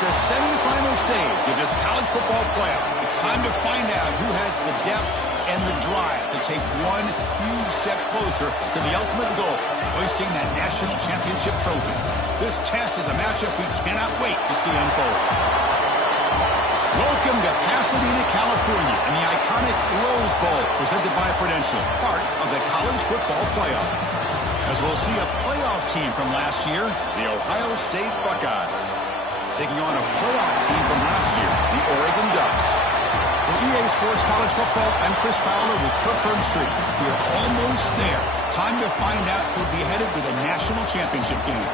the semifinal stage of this college football playoff. It's time to find out who has the depth and the drive to take one huge step closer to the ultimate goal, hoisting that national championship trophy. This test is a matchup we cannot wait to see unfold. Welcome to Pasadena, California, and the iconic Rose Bowl, presented by Prudential, part of the college football playoff. As we'll see a playoff team from last year, the Ohio State Buckeyes, taking on a playoff team from last year, the Oregon Ducks. For EA Sports College Football, I'm Chris Fowler with Kirk Herbstreit. We are almost there. Time to find out who'll be headed to the national championship game.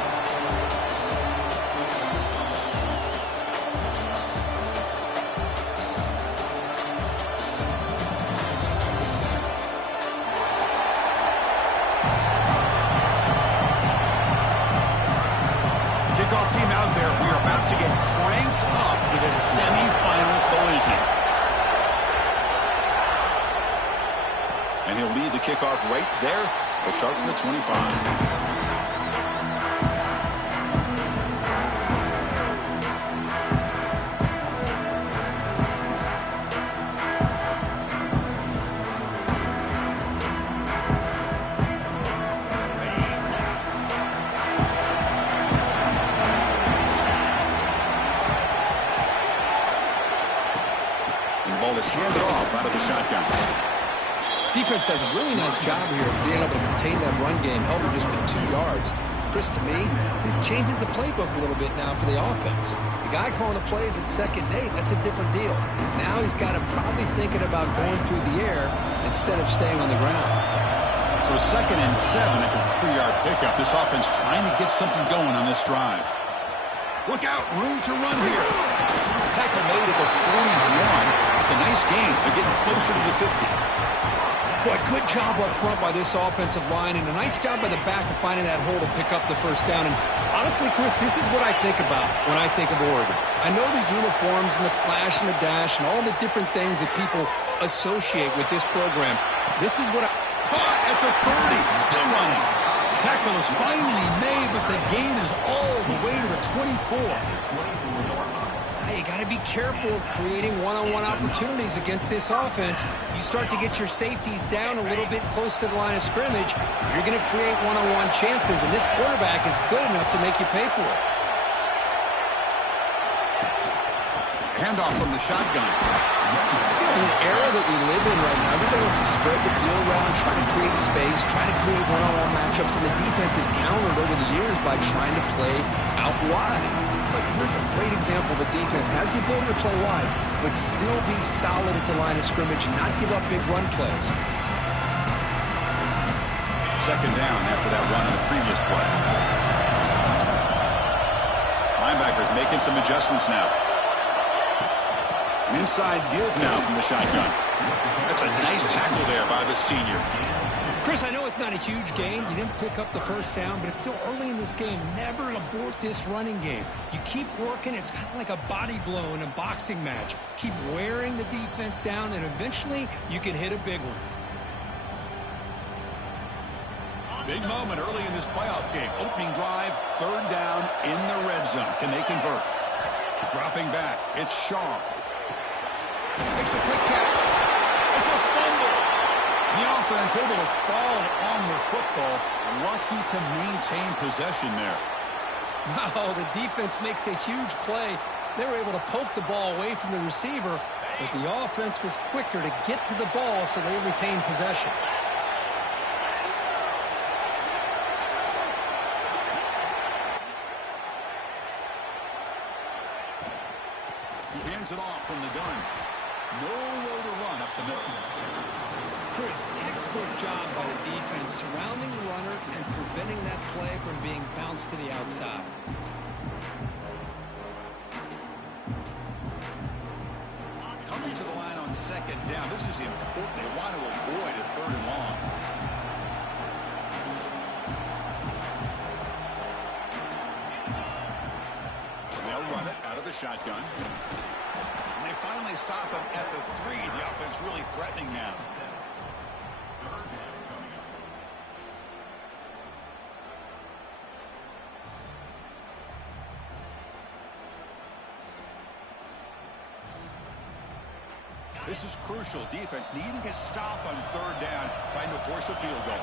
Kickoff team out there. We are about to get cranked up with a semifinal collision. And he'll lead the kickoff right there. We'll start from the 25. Is handed off out of the shotgun. Defense does a really nice job here of being able to contain that run game, held it just for 2 yards. Chris, to me, this changes the playbook a little bit now for the offense. The guy calling the plays at 2nd and 8, that's a different deal. Now he's got to probably thinking about going through the air instead of staying on the ground. So 2nd and 7 after the 3-yard pickup. This offense trying to get something going on this drive. Look out, room to run here. Tackle made at the 41. It's a nice game. They're getting closer to the 50. Boy, good job up front by this offensive line, and a nice job by the back of finding that hole to pick up the first down. And honestly, Chris, this is what I think about when I think of Oregon. I know the uniforms and the flash and the dash and all the different things that people associate with this program. This is what I... Caught at the 30, still running. Tackle is finally made, but the gain is all the way to the 24. You got to be careful of creating one-on-one opportunities against this offense. You start to get your safeties down a little bit close to the line of scrimmage, you're going to create one-on-one chances, and this quarterback is good enough to make you pay for it. Handoff from the shotgun. In the era that we live in right now, everybody wants to spread the field around, try to create space, try to create one-on-one matchups, and the defense has countered over the years by trying to play out wide. But here's a great example. The defense has the ability to play wide, but still be solid at the line of scrimmage and not give up big run plays. 2nd down after that run on the previous play. Linebackers making some adjustments now. An inside give now from the shotgun. That's a nice tackle there by the senior. Chris, I know it's not a huge gain. You didn't pick up the first down, but it's still early in this game. Never abort this running game. You keep working. It's kind of like a body blow in a boxing match. Keep wearing the defense down, and eventually you can hit a big one. Big moment early in this playoff game. Opening drive, 3rd down in the red zone. Can they convert? Dropping back. It's Shaw. Makes a quick catch. It's a fumble. The offense able to fall on the football. Lucky to maintain possession there. Wow, the defense makes a huge play. They were able to poke the ball away from the receiver, but the offense was quicker to get to the ball, so they retained possession. He hands it off from the gun. No way to run up the middle. Chris, textbook job by the defense surrounding the runner and preventing that play from being bounced to the outside. Coming to the line on 2nd down. This is important. They want to avoid a 3rd and long. They'll run it out of the shotgun. And they finally stop him at the 3. The offense really threatening now. This is crucial. Defense needing a stop on third down, trying to force a field goal.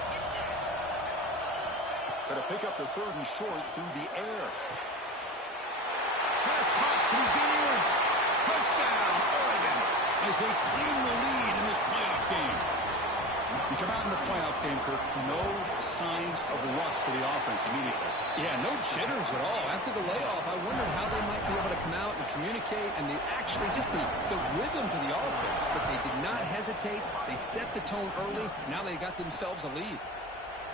Got to pick up the third and short through the air. Pass hot. Can he get in? Touchdown, Oregon, as they claim the lead in this playoff game. You come out in the playoff game, Kirk, no signs of rust for the offense immediately. Yeah, no jitters at all. After the layoff, I wondered how they might be able to come out and communicate and actually just the rhythm to the offense. But they did not hesitate. They set the tone early. Now they got themselves a lead.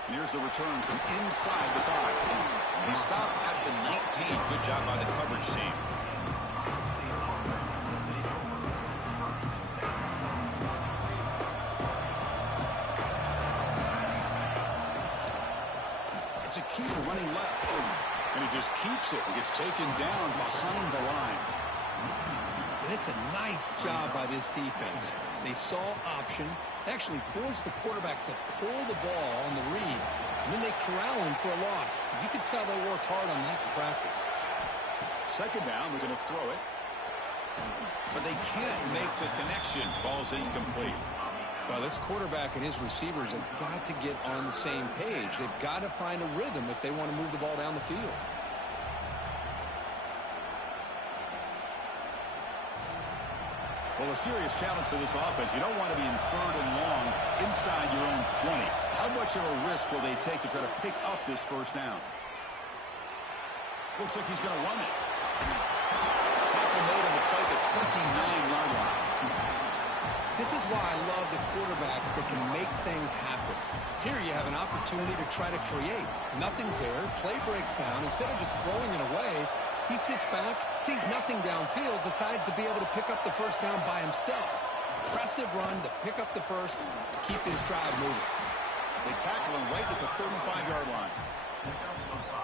And here's the return from inside the 5. They stop at the 19. Good job by the coverage team. It's a keeper running left. And he just keeps it and gets taken down behind the line. And it's a nice job by this defense. They saw option, actually forced the quarterback to pull the ball on the read, and then they corral him for a loss. You could tell they worked hard on that in practice. Second down, we're going to throw it. But they can't make the connection. Ball's incomplete. Well, this quarterback and his receivers have got to get on the same page. They've got to find a rhythm if they want to move the ball down the field. Well, a serious challenge for this offense. You don't want to be in third and long inside your own 20. How much of a risk will they take to try to pick up this first down? Looks like he's going to run it. Tackle made him to play the 29-yard line. This is why I love the quarterbacks that can make things happen. Here you have an opportunity to try to create. Nothing's there. Play breaks down. Instead of just throwing it away, he sits back, sees nothing downfield, decides to be able to pick up the first down by himself. Impressive run to pick up the first, to keep his drive moving. They tackle him right at the 35-yard line.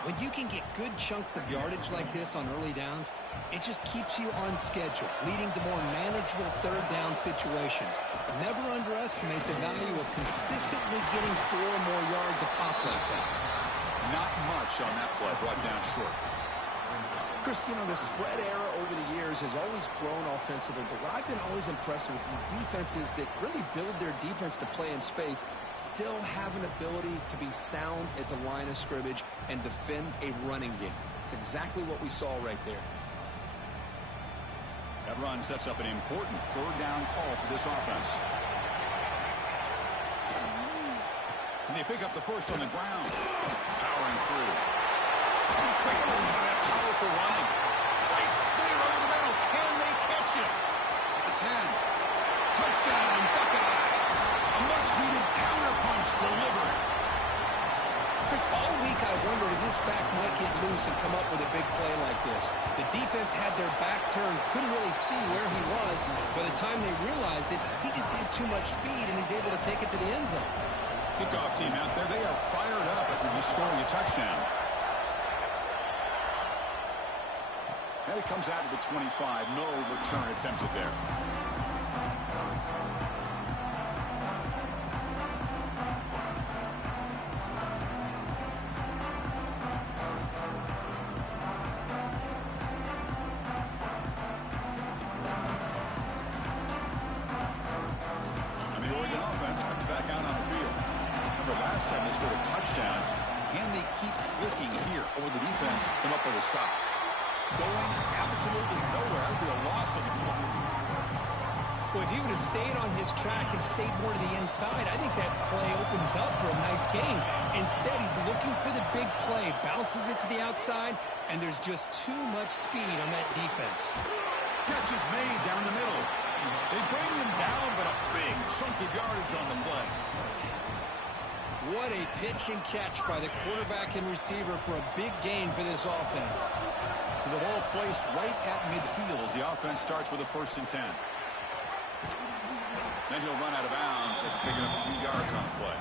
When you can get good chunks of yardage like this on early downs, it just keeps you on schedule, leading to more manageable third down situations. Never underestimate the value of consistently getting 4 or more yards a pop like that. Not much on that play, brought down short. Chris, you know, the spread era over the years has always grown offensively, but what I've been always impressed with defenses that really build their defense to play in space still have an ability to be sound at the line of scrimmage and defend a running game. It's exactly what we saw right there. That run sets up an important third down call for this offense. Can they pick up the first on the ground? Powering through. Powerful running. Breaks clear over the middle. Can they catch him? At the 10. Touchdown, Buckeyes. A much-needed counterpunch delivered. Chris, all week I wondered if this back might get loose and come up with a big play like this. The defense had their back turned, couldn't really see where he was. By the time they realized it, he just had too much speed, and he's able to take it to the end zone. Kickoff team out there, they are fired up after just scoring a touchdown. And it comes out to the 25. No return attempted there. And the Oregon offense comes back out on the field. Remember, last time they scored a touchdown. Can they keep clicking here? Or the defense come up with a stop? Going absolutely nowhere. That would be a loss of the play. Well, if he would have stayed on his track and stayed more to the inside, I think that play opens up for a nice game. Instead, he's looking for the big play, bounces it to the outside, and there's just too much speed on that defense. Catch is made down the middle. They bring him down, but a big chunk of yardage on the play. What a pitch and catch by the quarterback and receiver for a big gain for this offense. So the ball placed right at midfield as the offense starts with a 1st and 10. Then he'll run out of bounds after picking up a few yards on the play.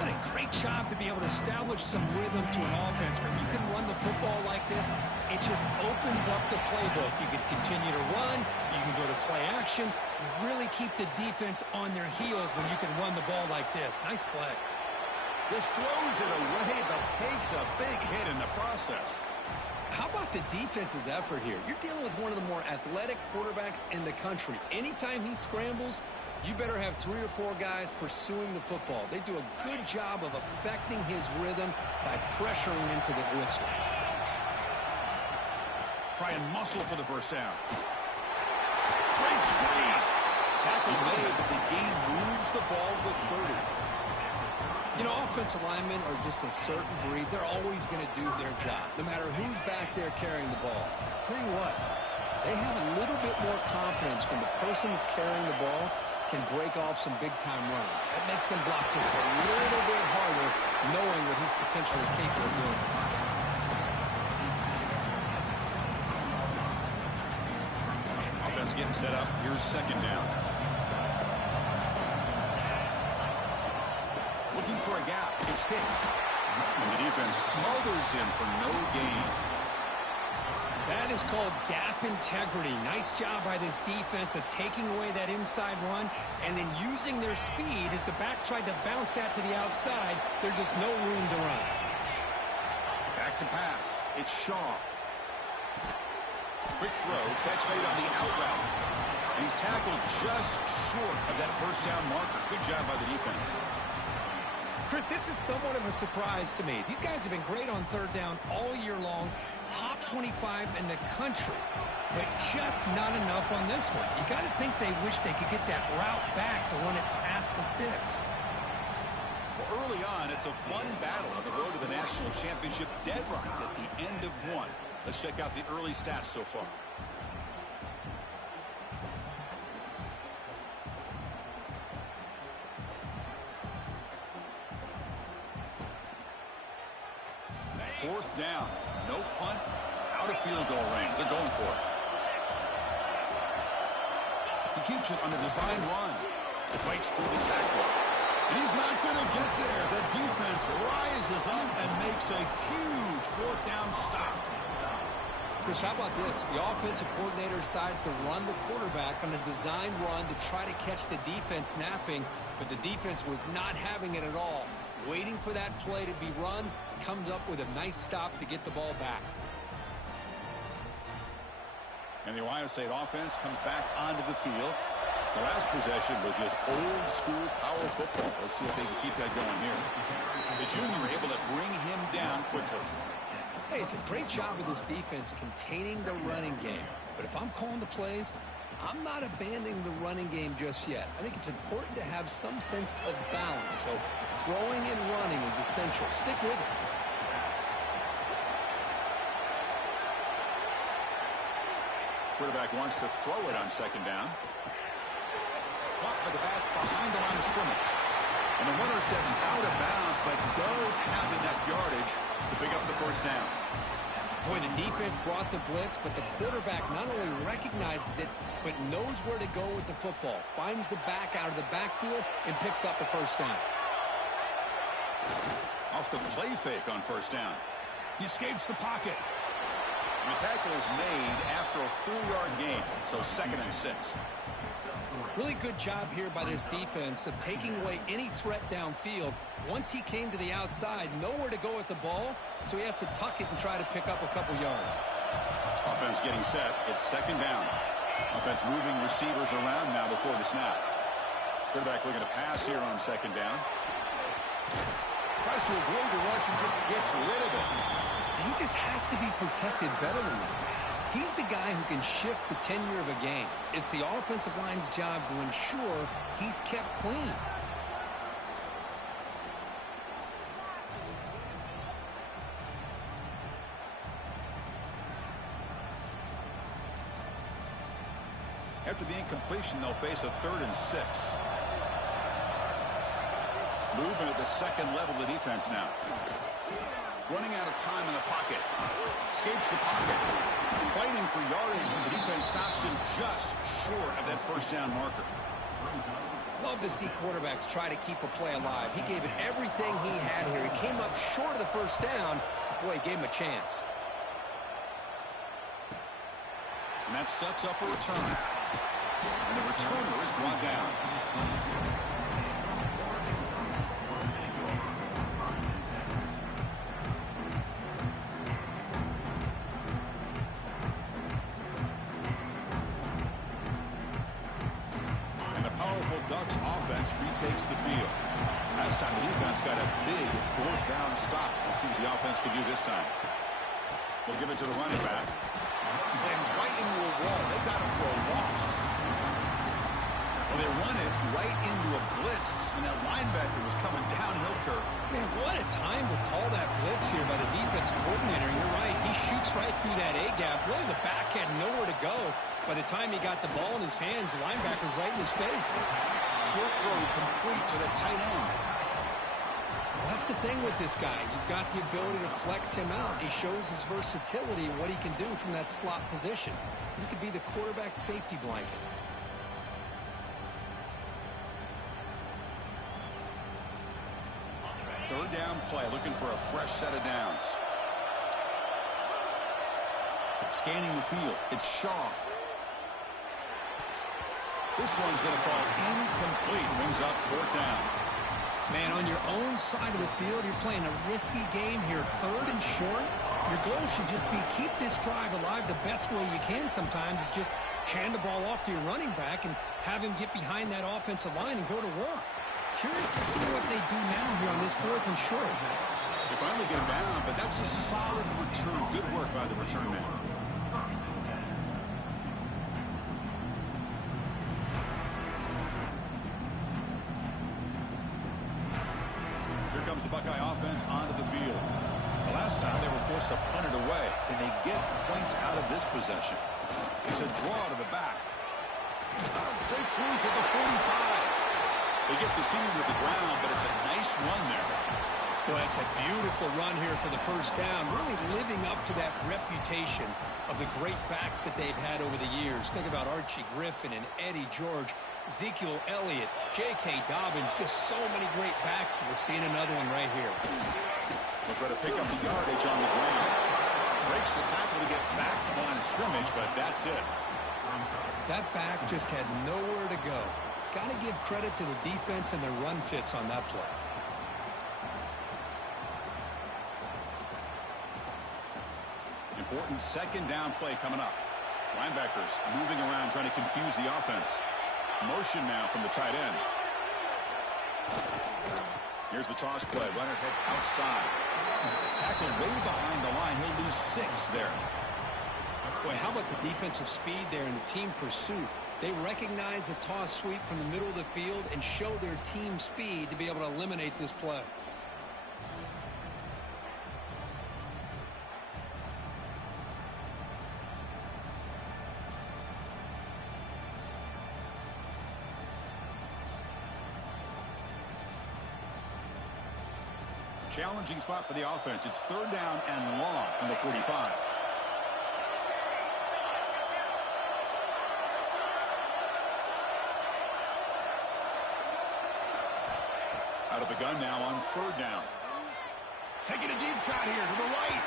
What a great job to be able to establish some rhythm to an offense. When you can run the football like this, it just opens up the playbook. You can continue to run. You can go to play action. You really keep the defense on their heels when you can run the ball like this. Nice play. This throws it away, but takes a big hit in the process. How about the defense's effort here? You're dealing with one of the more athletic quarterbacks in the country. Anytime he scrambles, you better have 3 or 4 guys pursuing the football. They do a good job of affecting his rhythm by pressuring him to the whistle. Try and muscle for the first down. Breaks free. Tackle made, but the gain moves the ball to 30. You know, offensive linemen are just a certain breed. They're always going to do their job, no matter who's back there carrying the ball. I'll tell you what, they have a little bit more confidence when the person that's carrying the ball can break off some big-time runs. That makes them block just a little bit harder, knowing what he's potentially capable of doing. Offense getting set up. Here's second down. Looking for a gap. It's Hicks. And the defense smothers him for no gain. That is called gap integrity. Nice job by this defense of taking away that inside run and then using their speed as the back tried to bounce that to the outside. There's just no room to run. Back to pass. It's Shaw. Quick throw. Catch made on the out route. And he's tackled just short of that first down marker. Good job by the defense. Chris, this is somewhat of a surprise to me. These guys have been great on third down all year long, top 25 in the country, but just not enough on this one. You got to think they wish they could get that route back to run it past the sticks. Well, early on, it's a fun battle on the road to the national championship, deadlocked at the end of one. Let's check out the early stats so far. Fourth down. No punt. Out of field goal range. They're going for it. He keeps it on the design run. Fights through the tackle. And he's not going to get there. The defense rises up and makes a huge fourth down stop. Chris, how about this? The offensive coordinator decides to run the quarterback on a design run to try to catch the defense napping, but the defense was not having it at all. Waiting for that play to be run, comes up with a nice stop to get the ball back. And the Ohio State offense comes back onto the field. The last possession was just old-school power football. Let's see if they can keep that going here. The junior able to bring him down quickly. Hey, it's a great job of this defense containing the running game. But if I'm calling the plays, I'm not abandoning the running game just yet. I think it's important to have some sense of balance. So throwing and running is essential. Stick with it. Quarterback wants to throw it on second down. Caught by the back behind the line of scrimmage. And the runner steps out of bounds, but does have enough yardage to pick up the first down. Boy, the defense brought the blitz, but the quarterback not only recognizes it, but knows where to go with the football. Finds the back out of the backfield and picks up a first down. Off the play fake on first down. He escapes the pocket. And the tackle is made after a 4-yard gain, so 2nd and 6. Really good job here by this defense of taking away any threat downfield. Once he came to the outside, nowhere to go with the ball, so he has to tuck it and try to pick up a couple yards. Offense getting set. It's second down. Offense moving receivers around now before the snap. Quarterback looking to pass here on second down. Tries to avoid the rush and just gets rid of it. He just has to be protected better than that. He's the guy who can shift the tenure of a game. It's the offensive line's job to ensure he's kept clean. After the incompletion, they'll face a 3rd and 6. Movement at the second level of the defense now. Running out of time in the pocket. Escapes the pocket. Fighting for yardage, but the defense stops him just short of that first down marker. Love to see quarterbacks try to keep a play alive. He gave it everything he had here. He came up short of the first down. Boy, he gave him a chance. And that sets up a return. And the returner is brought down. takes the field. Last time the defense got a big fourth down stop. Let's see what the offense can do this time. We'll give it to the running back. Slams right into a wall. They got him for a loss. Well, they run it right into a blitz, and that linebacker was coming downhill curve. Man, what a time to call that blitz here by the defensive coordinator. You're right. He shoots right through that A-gap. Really, the back had nowhere to go. By the time he got the ball in his hands, the linebacker's right in his face. Short throw complete to the tight end. Well, that's the thing with this guy. You've got the ability to flex him out. He shows his versatility and what he can do from that slot position. He could be the quarterback's safety blanket. Third down play, looking for a fresh set of downs. Scanning the field, it's Shaw. This one's going to fall incomplete. Brings up fourth down. Man, on your own side of the field, you're playing a risky game here. Third and short. Your goal should just be keep this drive alive the best way you can sometimes is just hand the ball off to your running back and have him get behind that offensive line and go to work. Curious to see what they do now here on this fourth and short. They finally get him down, but that's a solid return. Good work by the return man. Here comes the Buckeye offense onto the field. The last time they were forced to punt it away. Can they get points out of this possession? It's a draw to the back. Breaks loose at the 45. They get the senior to the ground, but it's a nice run there. Well, it's a beautiful run here for the first down, really living up to that reputation of the great backs that they've had over the years. Think about Archie Griffin and Eddie George, Ezekiel Elliott, J.K. Dobbins, just so many great backs. We're seeing another one right here. We'll try to pick up the yardage on the ground. Breaks the tackle to get back to the line of scrimmage, but that's it. That back just had nowhere to go. Got to give credit to the defense and their run fits on that play. Important second down play coming up. Linebackers moving around trying to confuse the offense. Motion now from the tight end. Here's the toss play. Runner heads outside. Tackled way behind the line. He'll lose 6 there. Boy, how about the defensive speed there and the team pursuit? They recognize the toss sweep from the middle of the field and show their team speed to be able to eliminate this play. Challenging spot for the offense. It's third down and long from the 45. Out of the gun now on third down. Taking a deep shot here to the right.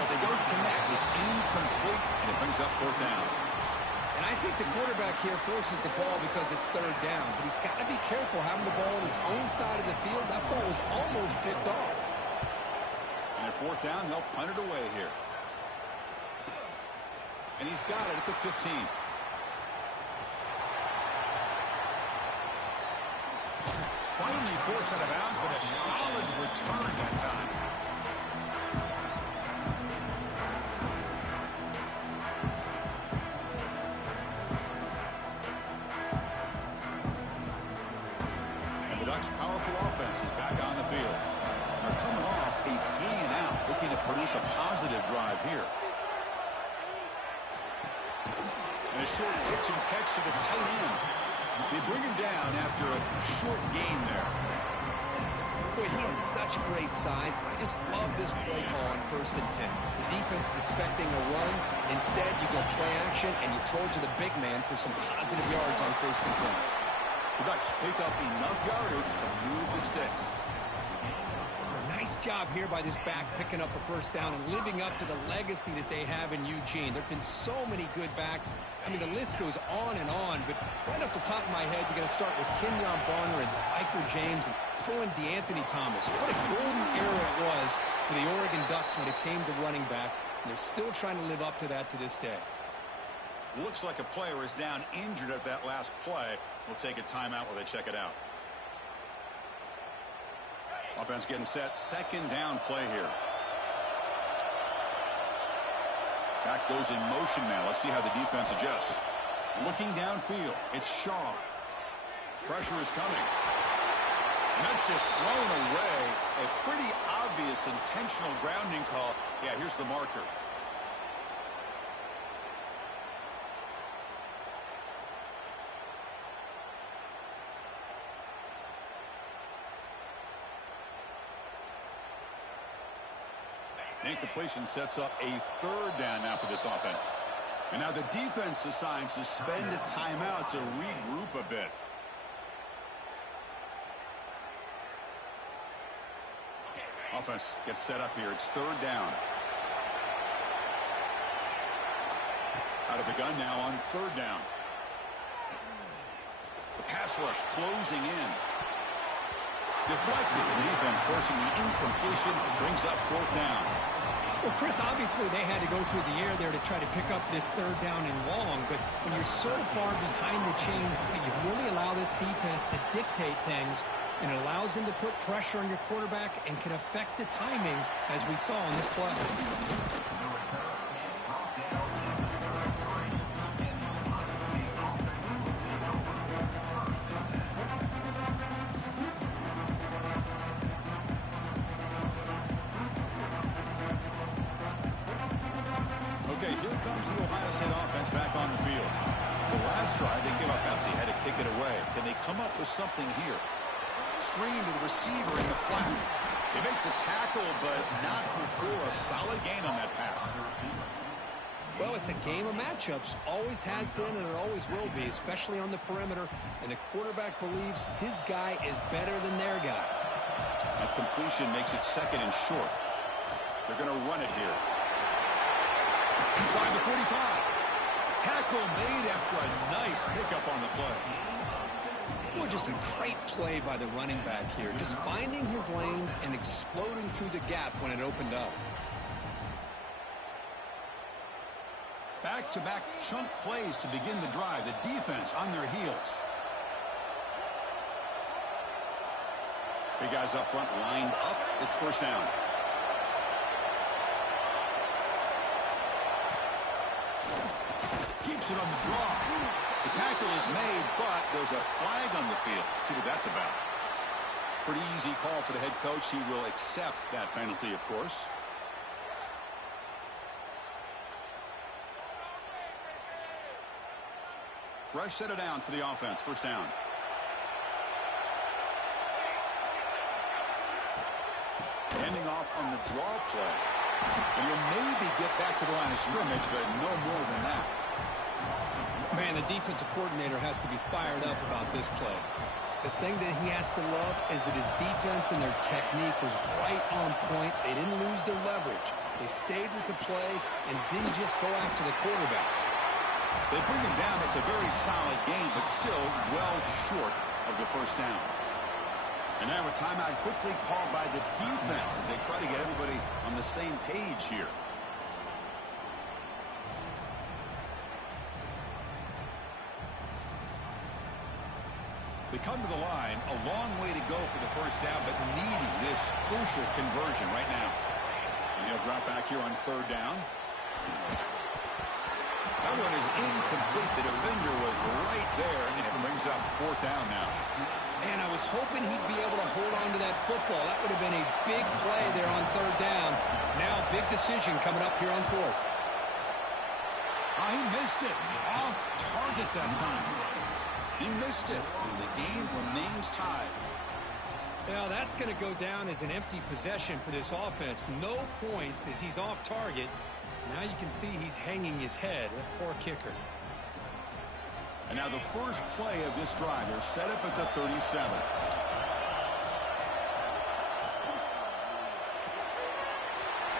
But they don't connect. It's incomplete, and it brings up fourth down. And I think the quarterback here forces the ball because it's third down. But he's got to be careful having the ball on his own side of the field. That ball was almost picked off. And at fourth down, they'll punt it away here. And he's got it at the 15. Finally forced out of bounds, but a solid return that time. And the Ducks' powerful offense is back on the field. They're coming off a 3-and-out, looking to produce a positive drive here. And a short pitch and catch to the tight end. They bring him down after a short gain there. Boy, he has such great size. I just love this play call on 1st and 10. The defense is expecting a run. Instead, you go play action, and you throw it to the big man for some positive yards on 1st and 10. The Ducks pick up enough yardage to move the sticks. Nice job here by this back picking up a first down and living up to the legacy that they have in Eugene. There have been so many good backs. I mean, the list goes on and on, but right off the top of my head, you got to start with Kenyon Barner and Iker James and throw in DeAnthony Thomas. What a golden era it was for the Oregon Ducks when it came to running backs, and they're still trying to live up to that to this day. Looks like a player is down injured at that last play. We'll take a timeout while they check it out. Offense getting set. Second down play here. Back goes in motion now. Let's see how the defense adjusts. Looking downfield. It's Shaw. Pressure is coming. And that's just thrown away. A pretty obvious intentional grounding call. Yeah, here's the marker. Incompletion sets up a third down now for this offense. And now the defense decides to spend a timeout to regroup a bit. Offense gets set up here. It's third down. Out of the gun now on third down. The pass rush closing in. Deflected. The defense forcing the incompletion. Brings up fourth down. Well, Chris, obviously they had to go through the air there to try to pick up this third down and long, but when you're so far behind the chains, you really allow this defense to dictate things, and it allows them to put pressure on your quarterback and can affect the timing, as we saw in this play. Okay, here comes the Ohio State offense back on the field. The last drive, they came up empty, had to kick it away. Can they come up with something here? Screen to the receiver in the flat. They make the tackle, but not before a solid gain on that pass. Well, it's a game of matchups. Always has been and it always will be, especially on the perimeter. And the quarterback believes his guy is better than their guy. That completion makes it second and short. They're going to run it here. Inside the 45. Tackle made after a nice pickup on the play. Well, just a great play by the running back here. Just finding his lanes and exploding through the gap when it opened up. Back-to-back chunk plays to begin the drive. The defense on their heels. Big guys up front lined up. It's first down. Keeps it on the draw. The tackle is made, but there's a flag on the field. Let's see what that's about. Pretty easy call for the head coach. He will accept that penalty, of course. Fresh set of downs for the offense. First down. Handing off on the draw play. And he'll maybe get back to the line of scrimmage, but no more than that. Man, the defensive coordinator has to be fired up about this play. The thing that he has to love is that his defense and their technique was right on point. They didn't lose their leverage. They stayed with the play and didn't just go after the quarterback. They bring him down. It's a very solid game, but still well short of the first down. And now a timeout quickly called by the defense as they try to get everybody on the same page here. They come to the line, a long way to go for the first down, but needing this crucial conversion right now. And he'll drop back here on third down. That one is incomplete. The defender was right there, and it brings up fourth down now. Man, I was hoping he'd be able to hold on to that football. That would have been a big play there on third down. Now, big decision coming up here on fourth. He missed it. Off target that time. He missed it, and the game remains tied. Well, that's going to go down as an empty possession for this offense. No points as he's off target. Now you can see he's hanging his head. A poor kicker. And now the first play of this drive is set up at the 37.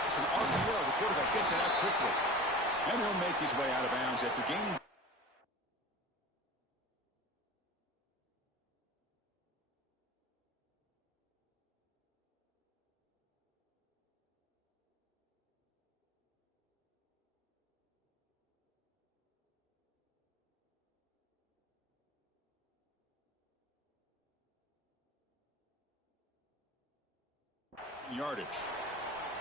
It's an RPO. The quarterback gets it out quickly. And he'll make his way out of bounds after gaining in yardage.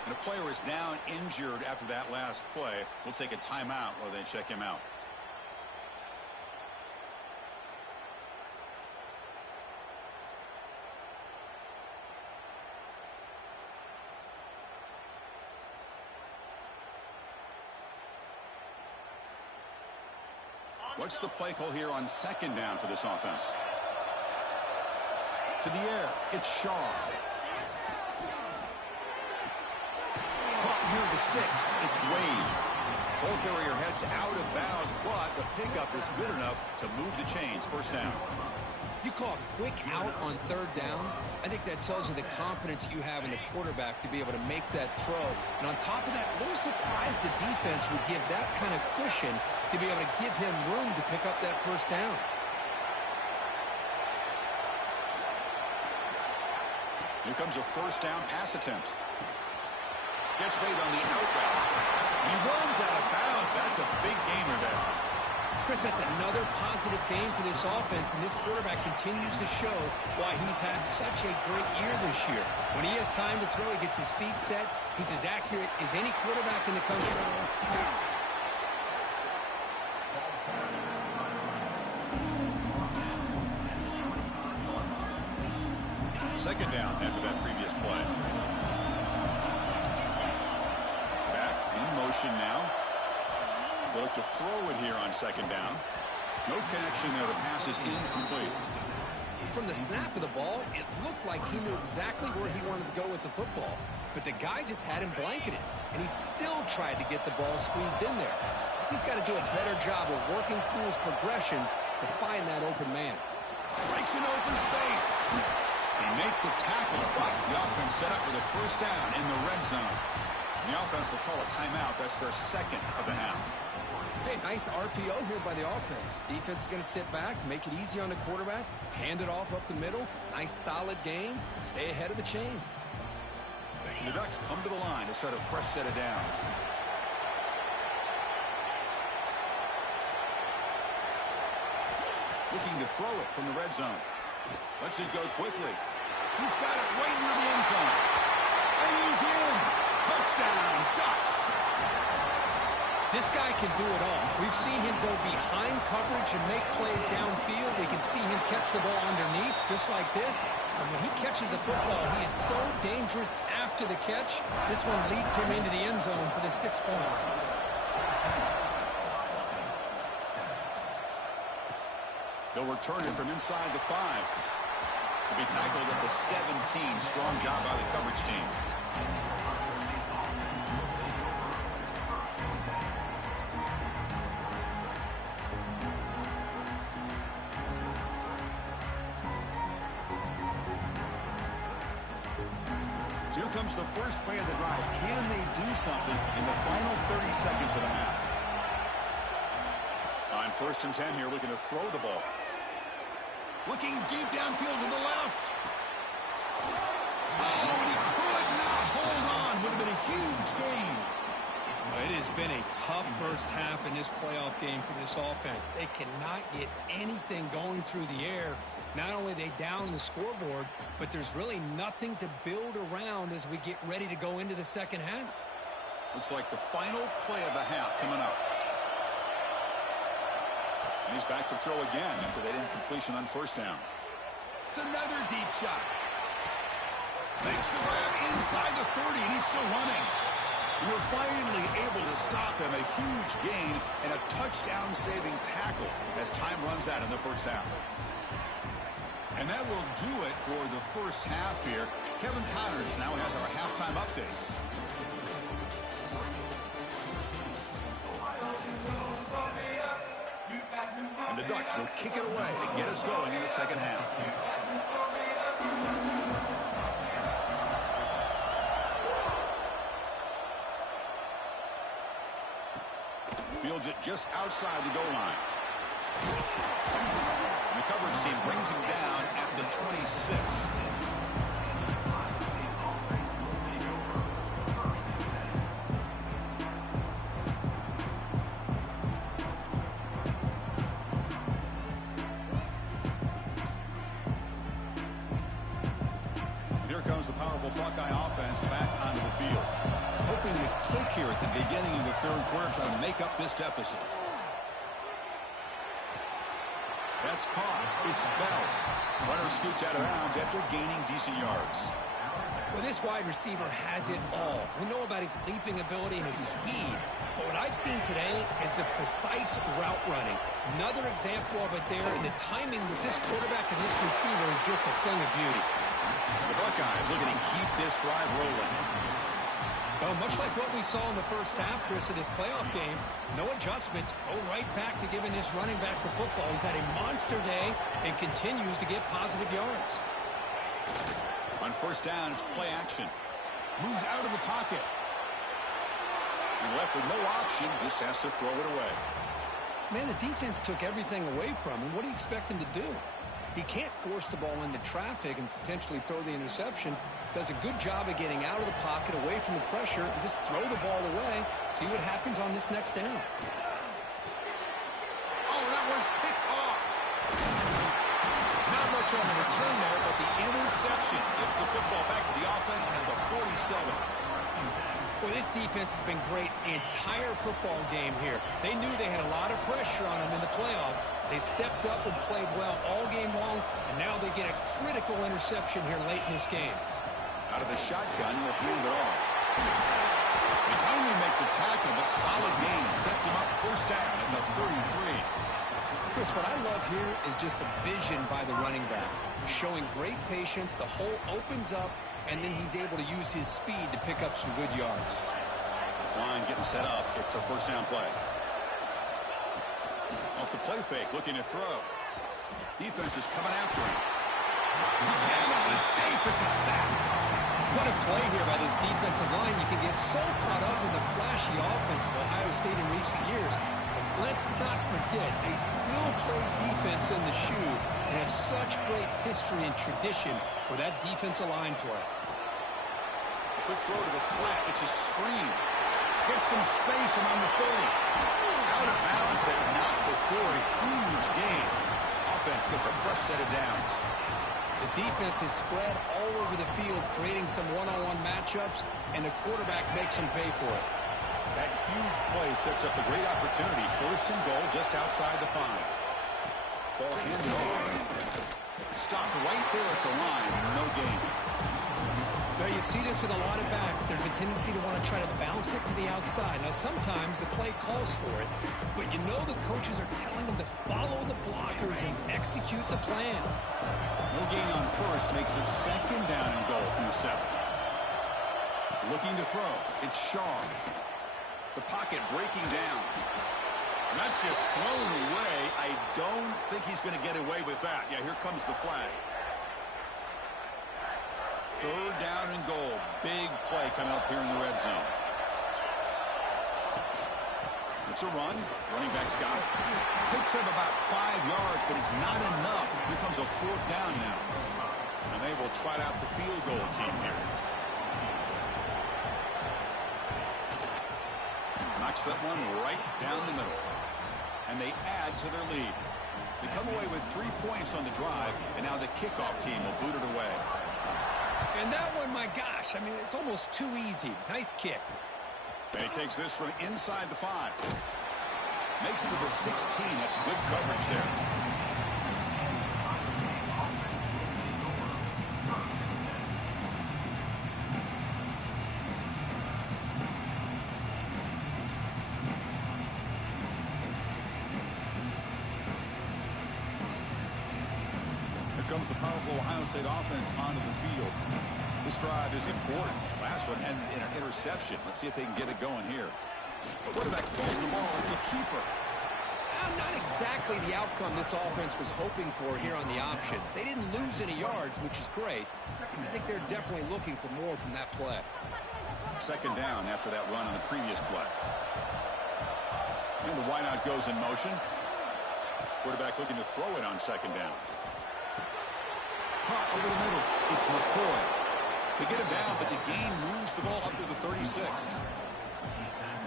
And a player is down injured after that last play. We'll take a timeout while they check him out. What's the play call here on second down for this offense? To the air, it's Shaw. Caught near the sticks, it's Wade. Both area heads out of bounds, but the pickup is good enough to move the chains. First down. You call a quick out on third down, I think that tells you the confidence you have in the quarterback to be able to make that throw. And on top of that, a little surprised the defense would give that kind of cushion to be able to give him room to pick up that first down. Here comes a first down pass attempt. Gets made on the out route. He runs out of bounds. That's a big gainer there. Chris, that's another positive game for this offense, and this quarterback continues to show why he's had such a great year this year. When he has time to throw, he gets his feet set. He's as accurate as any quarterback in the country. Second down after that previous play. Back in motion now. They'll look to throw it here on second down. No connection there. The pass is incomplete. From the snap of the ball, it looked like he knew exactly where he wanted to go with the football. But the guy just had him blanketed, and he still tried to get the ball squeezed in there. He's got to do a better job of working through his progressions to find that open man. Breaks an open space. They make the tackle, but the offense set up with a first down in the red zone. The offense will call a timeout. That's their second of the half. Hey, nice RPO here by the offense. Defense is going to sit back, make it easy on the quarterback, hand it off up the middle. Nice, solid game. Stay ahead of the chains. And the Ducks come to the line to set a fresh set of downs. Looking to throw it from the red zone. Lets it go quickly. He's got it right near the end zone. And he's in. Touchdown, Ducks. This guy can do it all. We've seen him go behind coverage and make plays downfield. We can see him catch the ball underneath just like this. And when he catches a football, he is so dangerous after the catch. This one leads him into the end zone for the 6 points. They'll return it from inside the 5. To be tackled at the 17. Strong job by the coverage team. So here comes the first play of the drive. Can they do something in the final 30 seconds of the half? On 1st and 10 here, looking to throw the ball. Looking deep downfield to the left. Oh, and he could not hold on. Would have been a huge gain. Well, it has been a tough first half in this playoff game for this offense. They cannot get anything going through the air. Not only are they down the scoreboard, but there's really nothing to build around as we get ready to go into the second half. Looks like the final play of the half coming up. And he's back to throw again after that incompletion on first down. It's another deep shot. Makes the grab inside the 30, and he's still running. And they're finally able to stop him. A huge gain and a touchdown-saving tackle as time runs out in the first half. And that will do it for the first half here. Kevin Connors now has our halftime update. And the Ducks will kick it away to get us going in the second half. Fields it just outside the goal line. And the coverage team brings him down at the 26. Here comes the power powerful Buckeye offense back onto the field. Hoping to click here at the beginning of the third quarter, trying to make up this deficit. That's caught. It's Bell. Runner scoots out of bounds after gaining decent yards. Well, this wide receiver has it all. We know about his leaping ability and his speed. But what I've seen today is the precise route running. Another example of it there, and the timing with this quarterback and this receiver is just a thing of beauty. The Buckeyes looking to keep this drive rolling. Well, much like what we saw in the first half, Chris, of this playoff game, no adjustments. Go right back to giving this running back to football. He's had a monster day and continues to get positive yards. On first down, it's play action. Moves out of the pocket. And left with no option, just has to throw it away. Man, the defense took everything away from him. What do you expect him to do? He can't force the ball into traffic and potentially throw the interception. Does a good job of getting out of the pocket, away from the pressure, and just throw the ball away. See what happens on this next down. Oh, that one's picked off. Not much on the return there, but the interception gets the football back to the offense at the 47. Well, this defense has been great the entire football game here. They knew they had a lot of pressure on them in the playoff. They stepped up and played well all game long, and now they get a critical interception here late in this game. Out of the shotgun, he'll hand it off. They finally make the tackle, but solid gain sets him up first down at the 33. Chris, what I love here is just the vision by the running back. Showing great patience, the hole opens up, and then he's able to use his speed to pick up some good yards. This line getting set up. It's a first down play. Off the play fake, looking to throw. Defense is coming after him. He cannot escape. It's a sack. What a play here by this defensive line. You can get so caught up in the flashy offense of Ohio State in recent years. But let's not forget, they still play defense in the shoe and have such great history and tradition with that defensive line play. Quick throw to the flat. It's a screen. Gets some space around the 30. Out of bounds, but not before a huge gain. Offense gets a fresh set of downs. The defense is spread all over the field, creating some one-on-one matchups, and the quarterback makes them pay for it. That huge play sets up a great opportunity. First and goal just outside the 5. Ball handed off. Stopped right there at the line. No gain. Now, you see this with a lot of backs. There's a tendency to want to try to bounce it to the outside. Now, sometimes the play calls for it, but you know the coaches are telling them to follow the blockers and execute the plan. No gain on first makes it second down and goal from the 7. Looking to throw. It's Shaw. The pocket breaking down. And that's just thrown away. I don't think he's going to get away with that. Yeah, here comes the flag. Third down and goal. Big play coming up here in the red zone. It's a run. Running back's got it. Picks up about 5 yards, but it's not enough. Here comes a fourth down now. And they will trot out the field goal team here. Knocks that one right down the middle. And they add to their lead. They come away with 3 points on the drive, and now the kickoff team will boot it away. And that one, my gosh, I mean, it's almost too easy. Nice kick. And he takes this from inside the 5. Makes it to the 16. That's good coverage there. Here comes the powerful Ohio State offense onto the field. This drive is important. Last one and an interception. Let's see if they can get it going here. The quarterback pulls the ball. It's a keeper. Not exactly the outcome this offense was hoping for here on the option. They didn't lose any yards, which is great. I think they're definitely looking for more from that play. Second down after that run on the previous play. And the wideout goes in motion. Quarterback looking to throw it on second down. Caught over the middle. It's McCoy. They get him down, but the gain moves the ball up to the 36.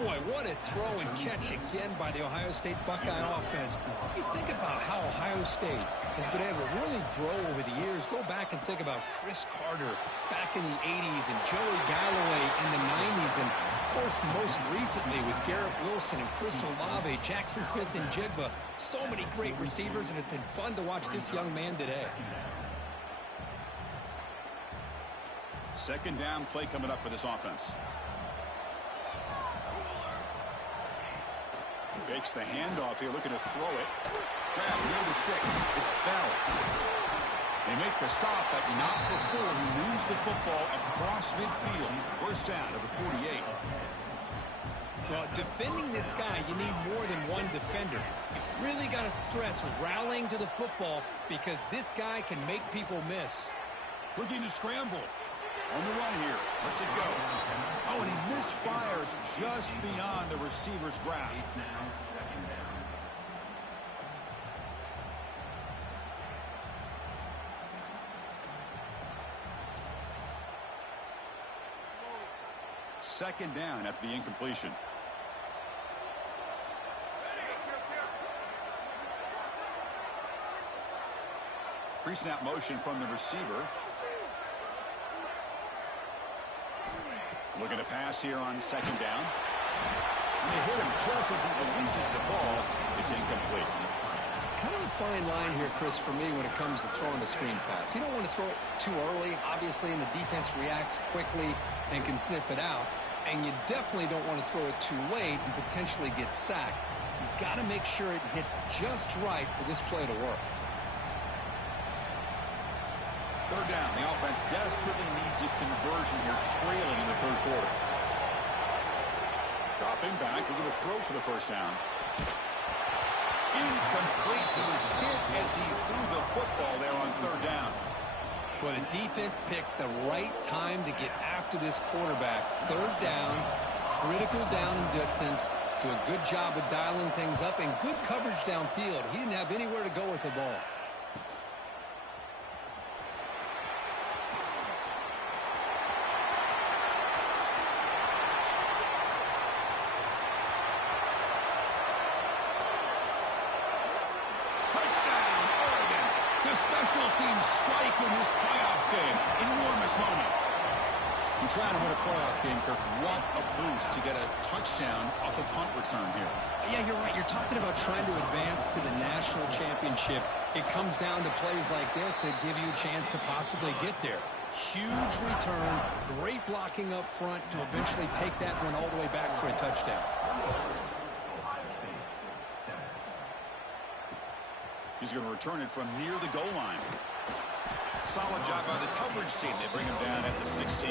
Boy, what a throw and catch again by the Ohio State Buckeye offense. You think about how Ohio State has been able to really grow over the years. Go back and think about Chris Carter back in the 80s and Joey Galloway in the 90s. And, of course, most recently with Garrett Wilson and Chris Olave, Jackson Smith and Jigba. So many great receivers, and it's been fun to watch this young man today. Second down play coming up for this offense. Fakes the handoff here, looking to throw it. Grab near the sticks. It's Bell. They make the stop, but not before he moves the football across midfield. First down to the 48. Well, defending this guy, you need more than one defender. You really got to stress rallying to the football because this guy can make people miss. Looking to scramble. On the run here. Lets it go. Oh, and he misfires just beyond the receiver's grasp. Second down after the incompletion. Pre-snap motion from the receiver. Looking to pass here on second down. And they hit him just as he releases the ball. It's incomplete. Kind of a fine line here, Chris, for me when it comes to throwing the screen pass. You don't want to throw it too early, obviously, and the defense reacts quickly and can sniff it out. And you definitely don't want to throw it too late and potentially get sacked. You've got to make sure it hits just right for this play to work. Third down. The offense desperately needs a conversion here, trailing in the third quarter. Dropping back. We're going to throw for the first down. Incomplete. He was hit as he threw the football there on third down. Well, the defense picks the right time to get after this quarterback. Third down, critical down and distance. Do a good job of dialing things up and good coverage downfield. He didn't have anywhere to go with the ball. Special teams strike in this playoff game. Enormous moment. You're trying to win a playoff game, Kirk. What a boost to get a touchdown off a punt return here. Yeah, you're right. You're talking about trying to advance to the national championship. It comes down to plays like this that give you a chance to possibly get there. Huge return, great blocking up front to eventually take that one all the way back for a touchdown. He's going to return it from near the goal line. Solid job by the coverage team. They bring him down at the 16.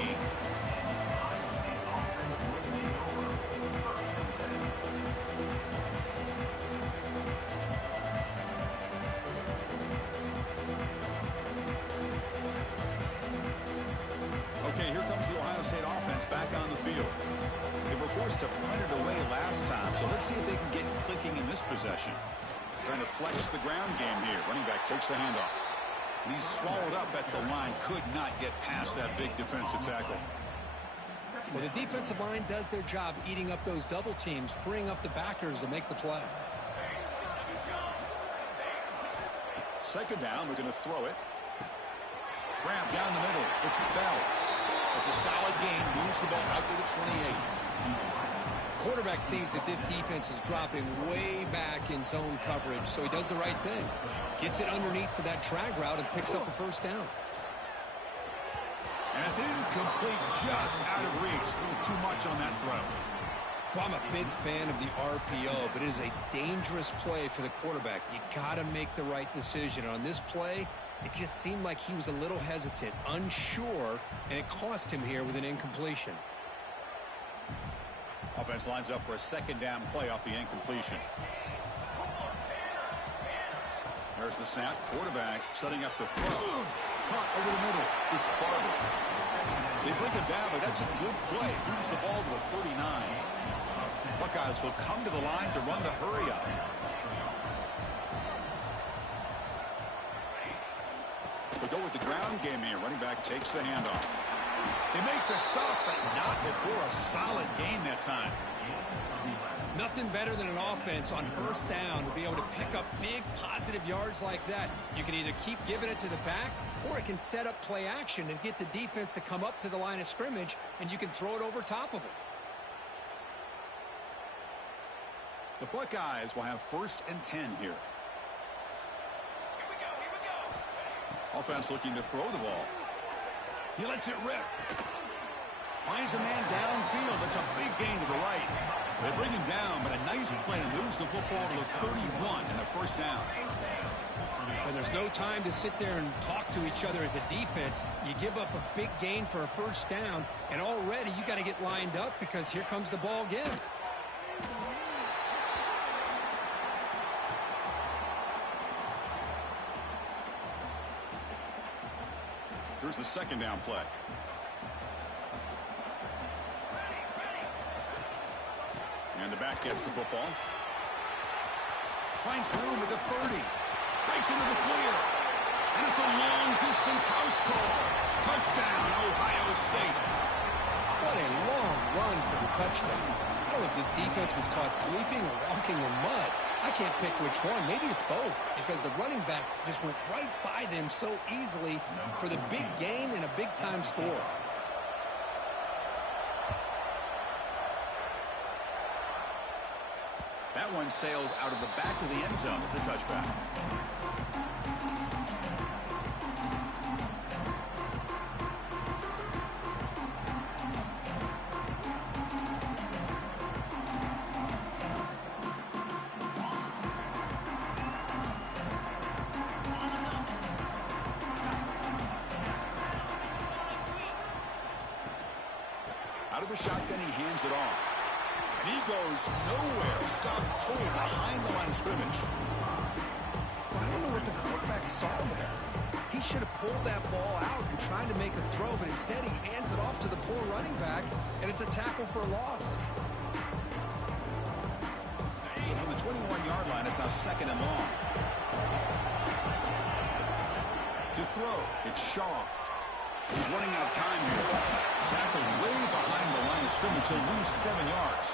Okay, here comes the Ohio State offense back on the field. They were forced to punt it away last time, so let's see if they can get clicking in this possession. Trying to flex the ground game here. Running back takes the handoff. And he's swallowed up at the line. Could not get past that big defensive tackle. Well, the defensive line does their job eating up those double teams, freeing up the backers to make the play. Second down, we're going to throw it. Grab down the middle. It's Bell. It's a solid gain. Moves the ball out to the 28. Quarterback sees that this defense is dropping way back in zone coverage, so he does the right thing. Gets it underneath to that drag route and picks up a first down. And it's incomplete, just out of reach. A little too much on that throw. Well, I'm a big fan of the RPO, but it is a dangerous play for the quarterback. You got to make the right decision. On this play, it just seemed like he was a little hesitant, unsure, and it cost him here with an incompletion. Offense lines up for a second down play off the incompletion. There's the snap. Quarterback setting up the throw. Caught over the middle. It's Barber. They bring him down, but that's a good play. Moves the ball to the 39. Buckeyes will come to the line to run the hurry up. They go with the ground game here. Running back takes the handoff. They make the stop, but not before a solid gain that time. Nothing better than an offense on first down to be able to pick up big positive yards like that. You can either keep giving it to the back, or it can set up play action and get the defense to come up to the line of scrimmage, and you can throw it over top of it. The Buckeyes will have 1st and 10 here. Here we go. Offense looking to throw the ball. He lets it rip. Finds a man downfield. That's a big gain to the right. They bring him down, but a nice play moves the football to the 31 and a 1st down. And there's no time to sit there and talk to each other as a defense. You give up a big gain for a 1st down, and already you got to get lined up because here comes the ball again. Here's the 2nd down play. And the back gets the football. Finds room at the 30. Breaks into the clear. And it's a long-distance house call. Touchdown, Ohio State. What a long run for the touchdown. I don't know if this defense was caught sleeping or walking in mud. I can't pick which one. Maybe it's both, because the running back just went right by them so easily for the big gain and a big-time score. That one sails out of the back of the end zone at the touchback. Out of the shotgun, he hands it off. And he goes nowhere. Stopped cold behind the line of scrimmage. I don't know what the quarterback saw there. He should have pulled that ball out and tried to make a throw, but instead he hands it off to the poor running back, and it's a tackle for a loss. So from the 21-yard line, it's now 2nd and long. To throw, it's Shaw. He's running out of time here. Tackled way behind the line of scrimmage. He'll lose 7 yards.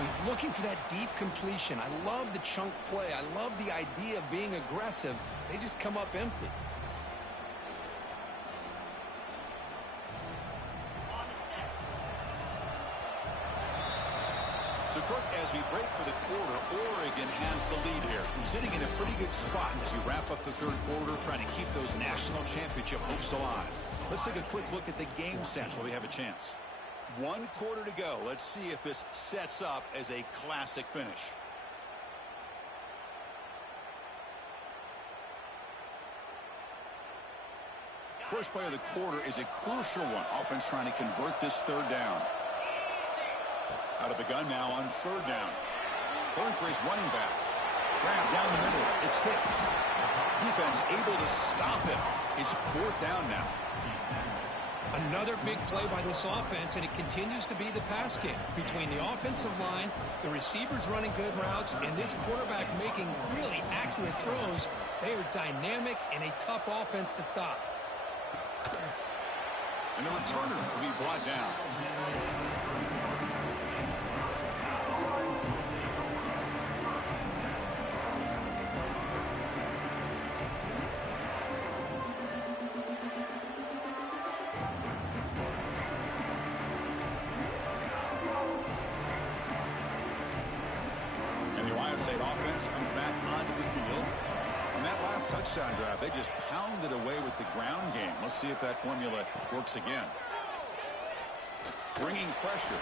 He's looking for that deep completion. I love the chunk play. I love the idea of being aggressive. They just come up empty. So, Kirk, as we break for the quarter, Oregon has the lead here. Sitting in a pretty good spot as we wrap up the 3rd quarter, trying to keep those national championship hopes alive. Let's take a quick look at the game sense while we have a chance. 1 quarter to go. Let's see if this sets up as a classic finish. First play of the quarter is a crucial one. Offense trying to convert this 3rd down. Out of the gun now on 3rd down. Throwing for his running back. Grab down the middle. It's Hicks. Defense able to stop him. It's 4th down now. Another big play by this offense, and it continues to be the pass game. Between the offensive line, the receivers running good routes, and this quarterback making really accurate throws, they are dynamic and a tough offense to stop. And the returner will be brought down. Offense comes back onto the field. On that last touchdown drive, they just pounded away with the ground game. Let's see if that formula works again. Bringing pressure.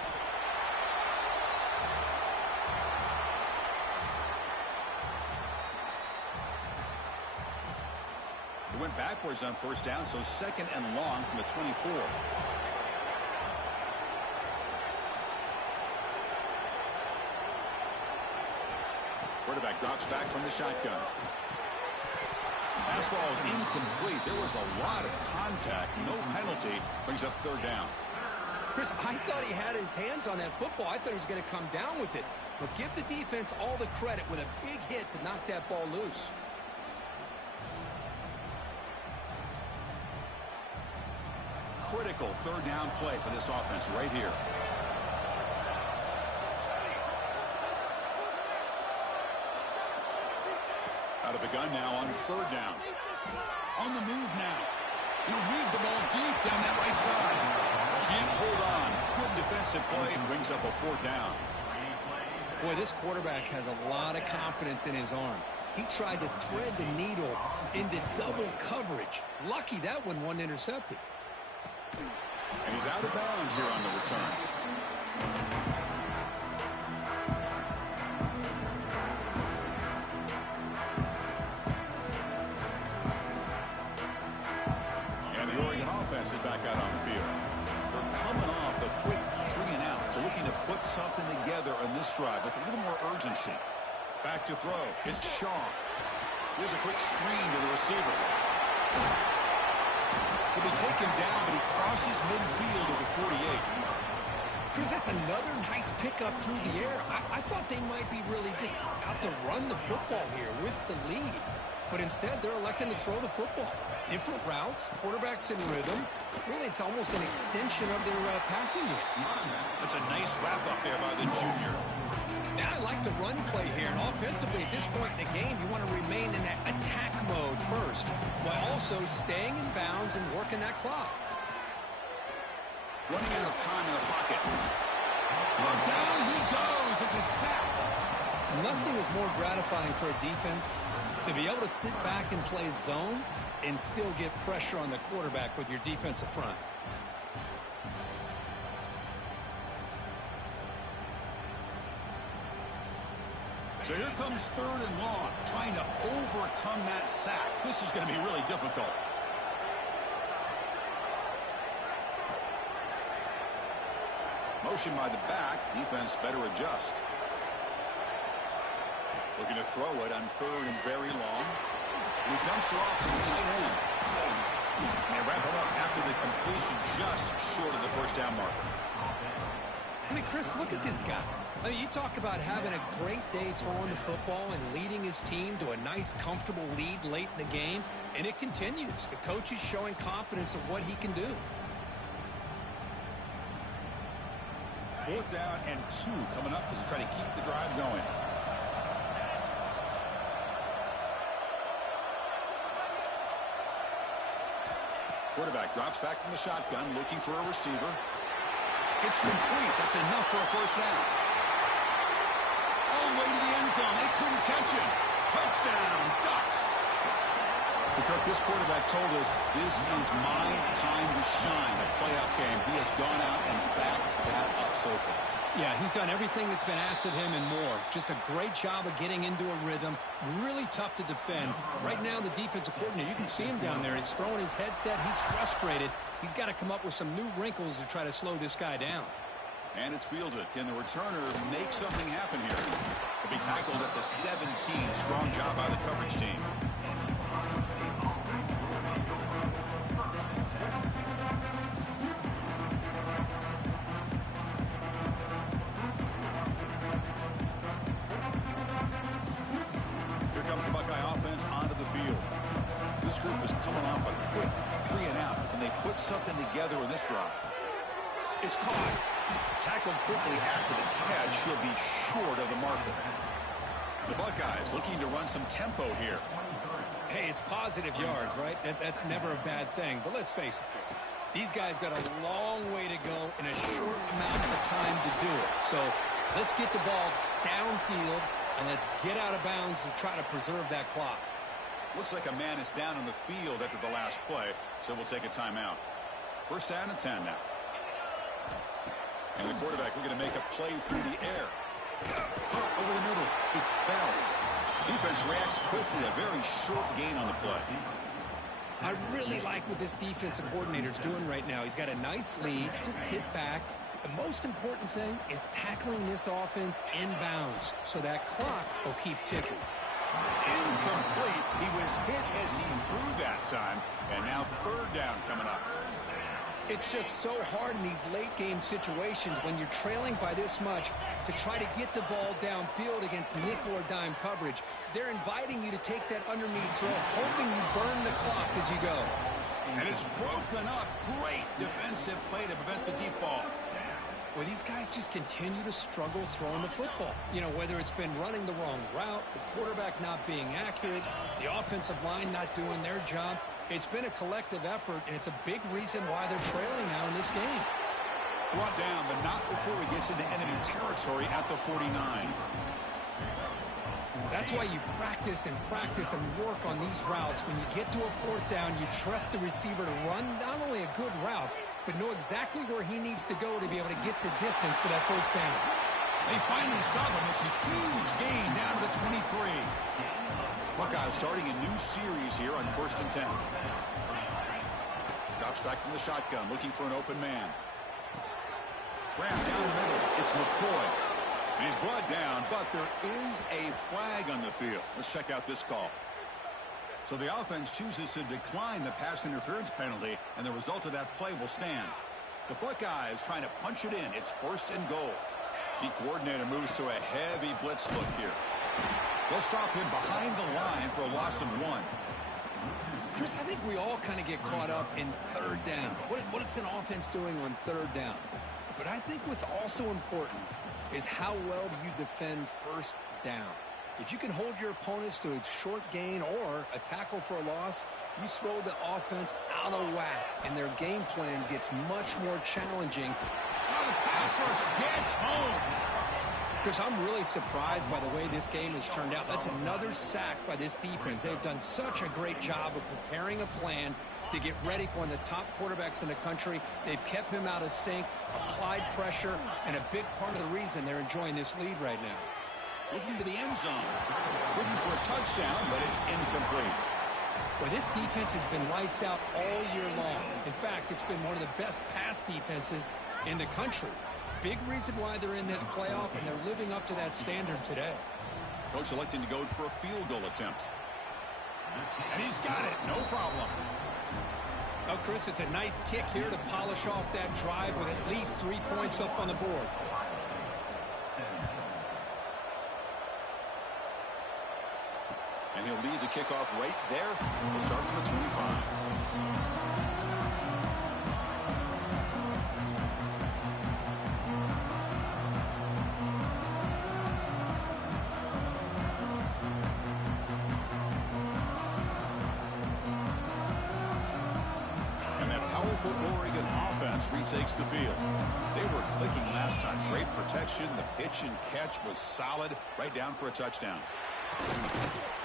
It went backwards on 1st down, so 2nd and long from the 24. Quarterback drops back from the shotgun. Pass ball is incomplete. There was a lot of contact. No penalty. Brings up 3rd down. Chris, I thought he had his hands on that football. I thought he was going to come down with it. But give the defense all the credit with a big hit to knock that ball loose. Critical 3rd down play for this offense right here. Out of the gun now on third down. On the move now. He'll weave the ball deep down that right side. Can't hold on. Good defensive play. Brings up a fourth down. Boy, this quarterback has a lot of confidence in his arm. He tried to thread the needle into double coverage. Lucky that one wasn't intercepted. And he's out of bounds here on the return. And the Oregon offense is back out on the field. They're coming off a quick 3 and out, so looking to put something together on this drive with a little more urgency. Back to throw. It's Shaw. Here's a quick screen to the receiver. He'll be taken down, but he crosses midfield at the 48. Chris, that's another nice pickup through the air. I thought they might be really just out to run the football here with the lead. But instead, they're electing to throw the football. Different routes, quarterbacks in rhythm. Really, it's almost an extension of their passing game. That's a nice wrap-up there by the junior. Now I like the run play here. And offensively, at this point in the game, you want to remain in that attack mode first, while also staying in bounds and working that clock. Running out of time in the pocket. Well, down he goes. It's a sack. Nothing is more gratifying for a defense to be able to sit back and play zone and still get pressure on the quarterback with your defensive front. So here comes third and long, trying to overcome that sack. This is going to be really difficult. Motion by the back. Defense better adjust. Looking to throw it on third and very long. And he dumps it off to the tight end. And they wrap it up after the completion just short of the first down marker. I mean, Chris, look at this guy. I mean, you talk about having a great day throwing the football and leading his team to a nice, comfortable lead late in the game, and it continues. The coach is showing confidence of what he can do. 4th down and 2 coming up as they try to keep the drive going. Quarterback drops back from the shotgun, looking for a receiver. It's complete. That's enough for a first down. All the way to the end zone. They couldn't catch him. Touchdown, Ducks. Kirk, this quarterback told us this is my time to shine. A playoff game. He has gone out and backed that up so far. Yeah, he's done everything that's been asked of him and more. Just a great job of getting into a rhythm. Really tough to defend. Right now, the defensive coordinator, you can see him down there. He's throwing his headset. He's frustrated. He's got to come up with some new wrinkles to try to slow this guy down. And it's fielded. Can the returner make something happen here? He'll be tackled at the 17. Strong job by the coverage team. Here comes the Buckeye offense onto the field. This group is coming off a quick 3 and out. Can they put something together in this drive? It's caught. Tackled quickly after the catch. He'll be short of the marker. The Buckeyes looking to run some tempo here. Hey, it's positive yards, right? That's never a bad thing. But let's face it, Chris. These guys got a long way to go in a short amount of time to do it. So let's get the ball downfield and let's get out of bounds to try to preserve that clock. Looks like a man is down on the field after the last play, so we'll take a timeout. First down and 10 now. And the quarterback looking to make a play through the air. Over the middle. It's Bell. Defense reacts quickly. A very short gain on the play. I really like what this defensive coordinator is doing right now. He's got a nice lead. Just sit back. The most important thing is tackling this offense in bounds so that clock will keep ticking. It's incomplete. He was hit as he threw that time. And now third down coming up. It's just so hard in these late-game situations when you're trailing by this much to try to get the ball downfield against nickel or dime coverage. They're inviting you to take that underneath throw, hoping you burn the clock as you go. And it's broken up. Great defensive play to prevent the deep ball. Well, these guys just continue to struggle throwing the football. You know, whether it's been running the wrong route, the quarterback not being accurate, the offensive line not doing their job. It's been a collective effort, and it's a big reason why they're trailing now in this game. Brought down, but not before he gets into enemy territory at the 49. That's why you practice and work on these routes. When you get to a fourth down, you trust the receiver to run not only a good route, but know exactly where he needs to go to be able to get the distance for that first down. They finally stop him. It's a huge gain down to the 23. Buckeyes starting a new series here on 1st and 10. Drops back from the shotgun, looking for an open man. Grab down the middle. It's McCoy. And he's brought down, but there is a flag on the field. Let's check out this call. So the offense chooses to decline the pass interference penalty, and the result of that play will stand. The Buckeyes trying to punch it in. It's 1st and goal. The coordinator moves to a heavy blitz look here. They'll stop him behind the line for a loss of 1. Chris, I think we all kind of get caught up in third down. What is an offense doing on third down? But I think what's also important is how well do you defend first down. If you can hold your opponents to a short gain or a tackle for a loss, you throw the offense out of whack, and their game plan gets much more challenging. Now the pass rush gets home. Chris, I'm really surprised by the way this game has turned out. That's another sack by this defense. They've done such a great job of preparing a plan to get ready for one of the top quarterbacks in the country. They've kept him out of sync, applied pressure, and a big part of the reason they're enjoying this lead right now. Looking to the end zone. Looking for a touchdown, but it's incomplete. Well, this defense has been lights out all year long. In fact, it's been one of the best pass defenses in the country. Big reason why they're in this playoff, and they're living up to that standard today. Coach electing to go for a field goal attempt. And he's got it. No problem. Oh, Chris, it's a nice kick here to polish off that drive with at least 3 points up on the board. And he'll lead the kickoff right there. We'll start on the 25. And that powerful Oregon offense retakes the field. They were clicking last time. Great protection. The pitch and catch was solid. Right down for a touchdown.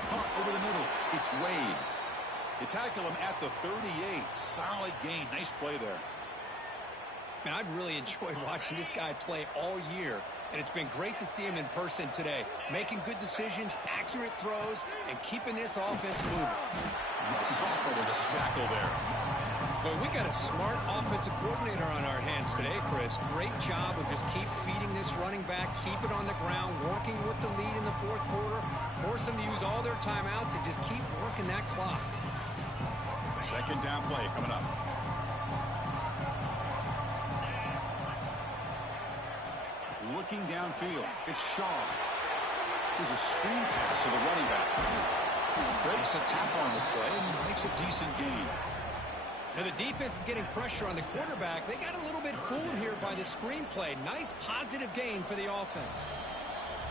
Caught over the middle. It's Wade. They tackle him at the 38. Solid gain. Nice play there. Man, I've really enjoyed watching this guy play all year, and it's been great to see him in person today. Making good decisions, accurate throws, and keeping this offense moving. Sophomore with a strackle there. Well, we got a smart offensive coordinator on our hands today, Chris. Great job of just keep feeding this running back, keep it on the ground, working with the lead in the fourth quarter, force them to use all their timeouts, and just keep working that clock. Second down play coming up. Looking downfield, it's Shaw. There's a screen pass to the running back. Breaks a tackle on the play and makes a decent gain. Now the defense is getting pressure on the quarterback. They got a little bit fooled here by the screen play. Nice positive gain for the offense.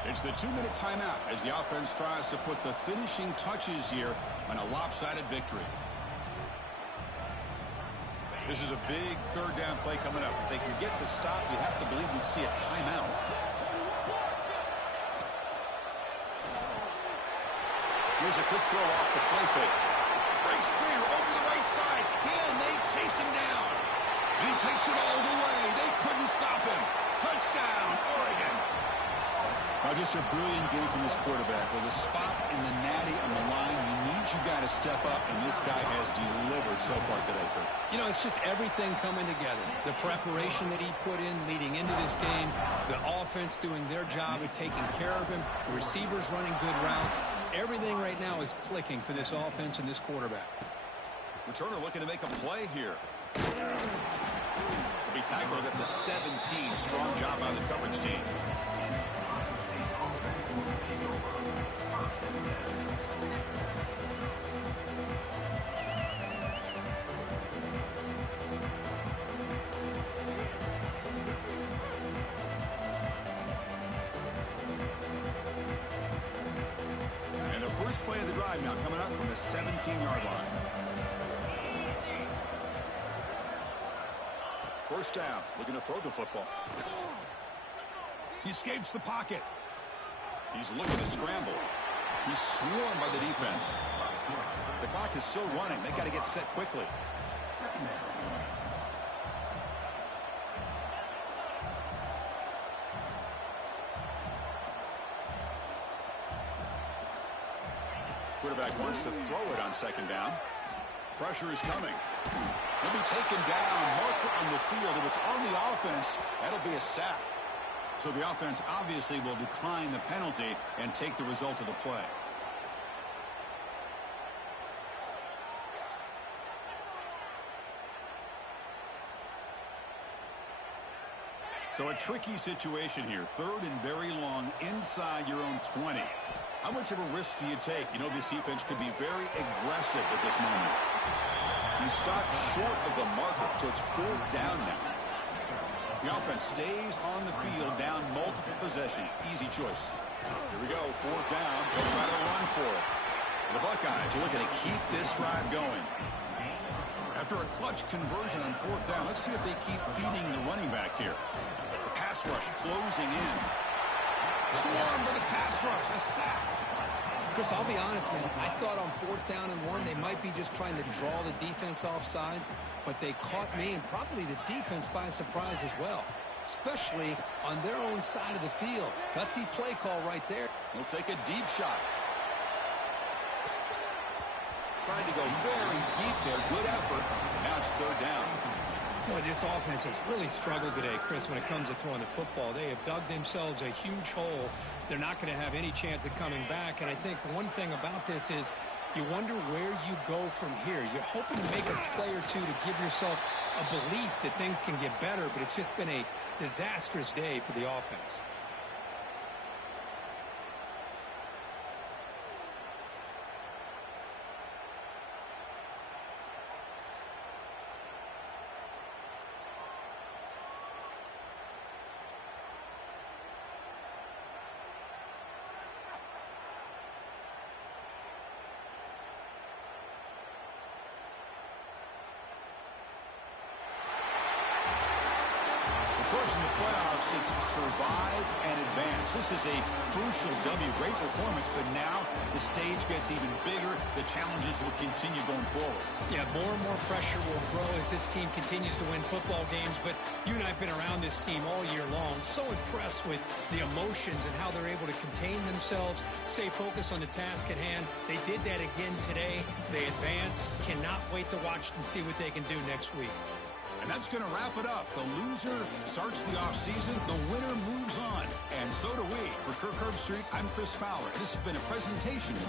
It's the 2-minute timeout as the offense tries to put the finishing touches here on a lopsided victory. This is a big third down play coming up. If they can get the stop, you have to believe we'd see a timeout. Here's a quick throw off the play fake. Breaks free over the right side. Can they chase him down? He takes it all the way. They couldn't stop him. Touchdown, Oregon. Now just a brilliant game from this quarterback. With a spot in the natty on the line, you need you got to step up, and this guy has delivered so far today, Kurt. You know, it's just everything coming together. The preparation that he put in leading into this game, the offense doing their job of taking care of him, the receivers running good routes. Everything right now is clicking for this offense and this quarterback. Returner looking to make a play here. He'll be tackled at the 17. Strong job by the coverage team. First play of the drive now coming up from the 17-yard line. First down, looking to throw the football. He escapes the pocket. He's looking to scramble. He's swarmed by the defense. The clock is still running. They got to get set quickly. Quarterback wants to throw it on second down. Pressure is coming. He'll be taken down. Marker on the field. If it's on the offense, that'll be a sack. So the offense obviously will decline the penalty and take the result of the play. So a tricky situation here. Third and very long inside your own 20. How much of a risk do you take? You know, this defense could be very aggressive at this moment. He stopped short of the marker, so it's fourth down now. The offense stays on the field down multiple possessions. Easy choice. Here we go, fourth down. They'll try to run for it. The Buckeyes are looking to keep this drive going. After a clutch conversion on fourth down, let's see if they keep feeding the running back here. The pass rush closing in. Swarm with the pass rush, a sack. Chris, I'll be honest, man. I thought on fourth down and 1, they might be just trying to draw the defense off sides, but they caught me and probably the defense by surprise as well, especially on their own side of the field. Gutsy play call right there. He'll take a deep shot. Trying to go very deep there. Good effort. Now it's third down. Boy, this offense has really struggled today, Chris, when it comes to throwing the football. They have dug themselves a huge hole. They're not going to have any chance of coming back. And I think one thing about this is you wonder where you go from here. You're hoping to make a play or two to give yourself a belief that things can get better, but it's just been a disastrous day for the offense. In the playoffs, it's survive and advance. This is a crucial W. Great performance, but now the stage gets even bigger. The challenges will continue going forward. Yeah, more and more pressure will grow as this team continues to win football games, but you and I have been around this team all year long. So impressed with the emotions and how they're able to contain themselves, stay focused on the task at hand. They did that again today. They advance. Cannot wait to watch and see what they can do next week. And that's going to wrap it up. The loser starts the offseason. The winner moves on. And so do we. For Kirk Herbstreit, I'm Chris Fowler. This has been a presentation of